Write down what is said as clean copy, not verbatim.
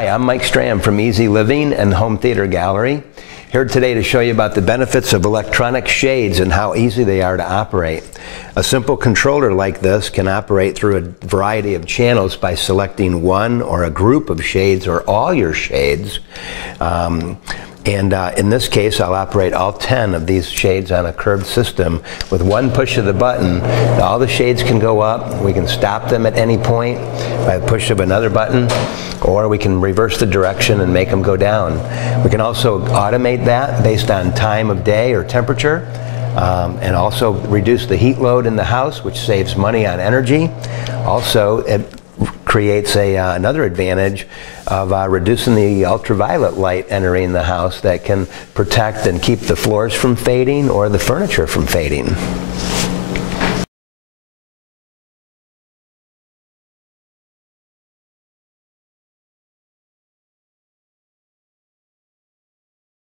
Hi, I'm Mike Stram from Easy Living and Home Theater Gallery. Here today to show you about the benefits of electronic shades and how easy they are to operate. A simple controller like this can operate through a variety of channels by selecting one or a group of shades or all your shades. In this case, I'll operate all 10 of these shades on a curved system. With one push of the button, all the shades can go up. We can stop them at any point by the push of another button, or we can reverse the direction and make them go down. We can also automate that based on time of day or temperature, and also reduce the heat load in the house, which saves money on energy. Also, it creates another advantage of reducing the ultraviolet light entering the house that can protect and keep the floors from fading or the furniture from fading.